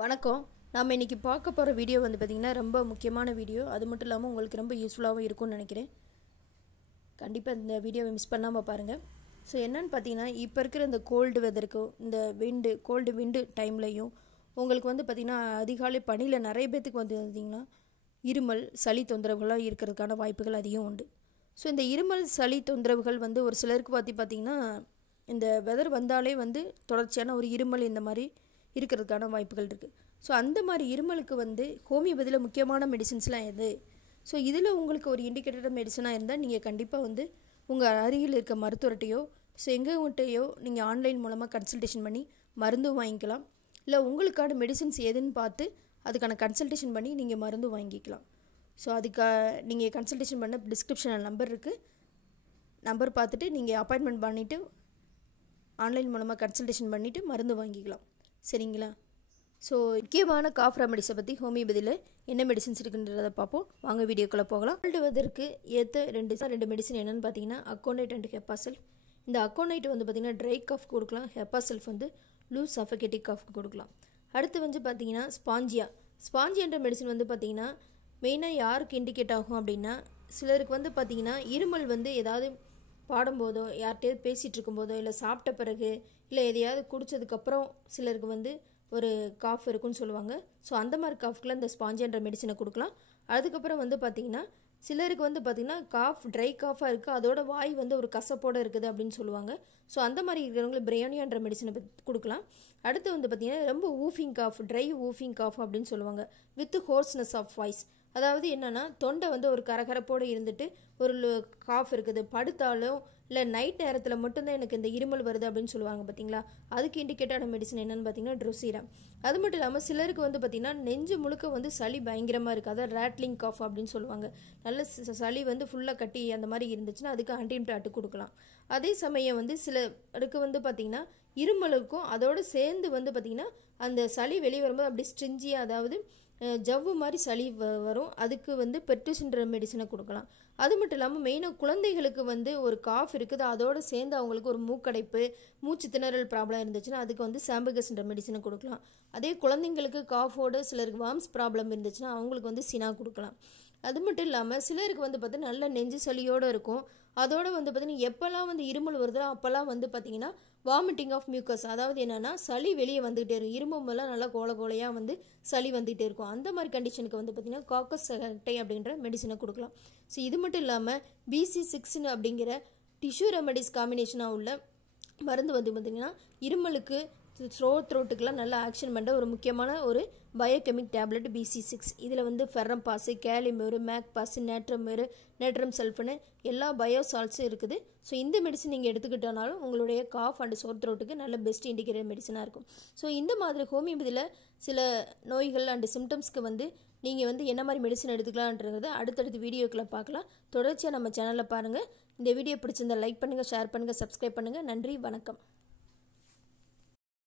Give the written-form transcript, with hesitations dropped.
வணக்கம். நாம் இன்றைக்கி பார்க்க போகிற வீடியோ வந்து பார்த்திங்கன்னா ரொம்ப முக்கியமான வீடியோ. அது மட்டும் இல்லாமல் உங்களுக்கு ரொம்ப யூஸ்ஃபுல்லாகவும் இருக்கும்னு நினைக்கிறேன். கண்டிப்பாக இந்த வீடியோவை மிஸ் பண்ணாமல் பாருங்கள். ஸோ என்னென்னு பார்த்தீங்கன்னா, இப்போ இருக்கிற இந்த கோல்டு வெதருக்கும் இந்த கோல்டு விண்டு டைம்லையும் உங்களுக்கு வந்து பார்த்திங்கன்னா அதிகாலை பனியில் நிறைய பேர்த்துக்கு வந்து பார்த்திங்கன்னா இருமல் சளி தொந்தரவுகளாக இருக்கிறதுக்கான வாய்ப்புகள் அதிகம் உண்டு. ஸோ இந்த இருமல் சளி தொந்தரவுகள் வந்து ஒரு சிலருக்கு பார்த்திங்கன்னா இந்த வெதர் வந்தாலே வந்து தொடர்ச்சியான ஒரு இருமல் இந்த மாதிரி இருக்கிறதுக்கான வாய்ப்புகள் இருக்குது. ஸோ அந்த மாதிரி இருமலுக்கு வந்து ஹோமியோபதியில் முக்கியமான மெடிசின்ஸ்லாம் எது? ஸோ இதில் உங்களுக்கு ஒரு இண்டிகேட்டட் மெடிசனாக இருந்தால் நீங்கள் கண்டிப்பாக வந்து உங்கள் அருகில் இருக்க மருத்துவர்கிட்டையோ ஸோ எங்கள்கிட்டையோ நீங்கள் ஆன்லைன் மூலமாக கன்சல்டேஷன் பண்ணி மருந்தும் வாங்கிக்கலாம். இல்லை உங்களுக்கான மெடிசின்ஸ் எதுன்னு பார்த்து அதுக்கான கன்சல்டேஷன் பண்ணி நீங்கள் மருந்து வாங்கிக்கலாம். ஸோ நீங்கள் கன்சல்டேஷன் பண்ண டிஸ்கிரிப்ஷனில் நம்பர் இருக்குது. நம்பர் பார்த்துட்டு நீங்கள் அப்பாயின்மெண்ட் பண்ணிவிட்டு ஆன்லைன் மூலமாக கன்சல்டேஷன் பண்ணிவிட்டு மருந்து வாங்கிக்கலாம். சரிங்களா? ஸோ முக்கியமான காஃப் ரெமடிஸை பற்றி ஹோமியோபதியில் என்ன மெடிசின்ஸ் இருக்குன்றதை பார்ப்போம். வாங்க வீடியோக்குள்ளே போகலாம். கோல்டு வெதருக்கு ஏற்ற ரெண்டு மெடிசின் என்னென்னு பார்த்தீங்கன்னா அக்கோனைட் அண்ட் ஹெப்பாசெல்ஃப். இந்த அக்கோனைட் வந்து பார்த்திங்கன்னா ட்ரை காஃப் கொடுக்கலாம். ஹெப்பாசெல்ஃப் வந்து லூஸ் சஃபகேட்டிக் காஃப் கொடுக்கலாம். அடுத்து வந்து பார்த்திங்கன்னா ஸ்பாஞ்சியான்ற மெடிசின் வந்து பார்த்திங்கன்னா மெயினாக யாருக்கு இண்டிகேட் ஆகும் அப்படின்னா, சிலருக்கு வந்து பார்த்திங்கன்னா இருமல் வந்து ஏதாவது பாடும்போதோ யார்கிட்டையாவது பேசிகிட்டு இருக்கும்போதோ இல்லை சாப்பிட்ட பிறகு இல்லை எதையாவது குடித்ததுக்கப்புறம் சிலருக்கு வந்து ஒரு காஃப் இருக்குன்னு சொல்லுவாங்க. ஸோ அந்த மாதிரி காஃப்க்குலாம் இந்த ஸ்பாஞ்சின்ற மெடிசனை கொடுக்கலாம். அதுக்கப்புறம் வந்து பார்த்திங்கன்னா சிலருக்கு வந்து பார்த்திங்கன்னா ட்ரை காஃபாக இருக்குது, அதோட வாய் வந்து ஒரு கசப்போடு இருக்குது அப்படின்னு சொல்லுவாங்க. ஸோ அந்த மாதிரி இருக்கிறவங்களுக்கு பிரையோனியான்ற மெடிசனை கொடுக்கலாம். அடுத்து வந்து பார்த்திங்கன்னா ரொம்ப whooping cough, dry whooping cough அப்படின்னு சொல்லுவாங்க, வித் ஹோர்ஸ்னஸ் ஆஃப் வாய்ஸ். அதாவது என்னென்னா தொண்டை வந்து ஒரு கரகரப்போடு இருந்துட்டு ஒரு காஃப் இருக்குது, படுத்தாலும் இல்லை நைட் நேரத்தில் மட்டும்தான் எனக்கு இந்த இருமல் வருது அப்படின்னு சொல்லுவாங்க பார்த்தீங்களா. அதுக்கு இண்டிகேட்டான மெடிசன் என்னென்னு பார்த்தீங்கன்னா ட்ரோசிரா. அது மட்டும் இல்லாமல் சிலருக்கு வந்து பார்த்திங்கன்னா நெஞ்சு முழுக்க வந்து சளி பயங்கரமாக இருக்குது, அதாவது ரேட்லிங் காஃப் அப்படின்னு சொல்லுவாங்க. நல்ல சளி வந்து ஃபுல்லாக கட்டி அந்த மாதிரி இருந்துச்சுன்னா அதுக்கு ஆன்டிபயாட்டிக் கொடுக்கலாம். அதே சமயம் வந்து சிலருக்கு வந்து பார்த்திங்கன்னா இருமலுக்கும் அதோடு சேர்ந்து வந்து பார்த்திங்கன்னா அந்த சளி வெளியே வரும்போது அப்படி ஸ்ட்ரிஞ்சியாக, அதாவது ஜவ்வு மாதிரி சளி வரும். அதுக்கு வந்து பெர்டுசின்ற மெடிசனை கொடுக்கலாம். அது மட்டும் இல்லாமல் மெயினாக குழந்தைகளுக்கு வந்து ஒரு காஃப் இருக்குது, அதோடு சேர்ந்து அவங்களுக்கு ஒரு மூக்கடைப்பு மூச்சு திணறல் ப்ராப்ளம் இருந்துச்சுன்னா அதுக்கு வந்து சாம்பகஸ்ன்ற மெடிசனை கொடுக்கலாம். அதே குழந்தைங்களுக்கு காஃபோடு சிலருக்கு வார்ம்ஸ் ப்ராப்ளம் இருந்துச்சுன்னா அவங்களுக்கு வந்து சினா கொடுக்கலாம். அது மட்டும் இல்லாமல் சிலருக்கு வந்து பார்த்தீங்கன்னா நல்ல நெஞ்சு சளியோடு இருக்கும், அதோடு வந்து பார்த்திங்கன்னா எப்போல்லாம் வந்து இருமல் வருதோ அப்போல்லாம் வந்து பார்த்திங்கன்னா வாமிட்டிங் ஆஃப் மியூக்கஸ், அதாவது என்னென்னா சளி வெளியே வந்துகிட்டே இருக்கும், இரும்பெல்லாம் நல்லா கோலையாக வந்து சளி வந்துகிட்டே இருக்கும். அந்த மாதிரி கண்டிஷனுக்கு வந்து பார்த்திங்கன்னா காக்கஸ் செலக்டை அப்படின்ற மெடிசனை கொடுக்கலாம். ஸோ இது மட்டும் இல்லாமல் BC6 அப்படிங்கிற டிஷ்யூ ரெமடிஸ் காம்பினேஷனாக உள்ள மருந்து வந்து பார்த்திங்கன்னா இருமலுக்கு த்ரோட்டுக்கெலாம் நல்லா ஆக்ஷன் பண்ணுற ஒரு முக்கியமான ஒரு பயோகெமிக் டேப்லெட் BC6. இதில் வந்து ஃபெர்ரம் பாஸு, கேலிமேரு, மேக் பாஸு, நேட்ரம் சல்ஃபனு எல்லா பயோசால்ட்ஸும் இருக்குது. ஸோ இந்த மெடிசன் நீங்கள் எடுத்துக்கிட்டனாலும் உங்களுடைய காஃப் அண்ட் சோர் த்ரோட்டுக்கு நல்ல பெஸ்ட் இண்டிகேட்டர் மெடிசனாக இருக்கும். ஸோ இந்த மாதிரி ஹோமியோபதியில் சில நோய்கள் அண்ட் சிம்டம்ஸ்க்கு வந்து நீங்கள் வந்து என்ன மாதிரி மெடிசன் எடுத்துக்கலான்றது அடுத்தடுத்த வீடியோக்களை பார்க்கலாம். தொடர்ச்சியாக நம்ம சேனலில் பாருங்கள். இந்த வீடியோ பிடிச்சிருந்தால் லைக் பண்ணுங்கள், ஷேர் பண்ணுங்கள், சப்ஸ்கிரைப் பண்ணுங்கள். நன்றி, வணக்கம்.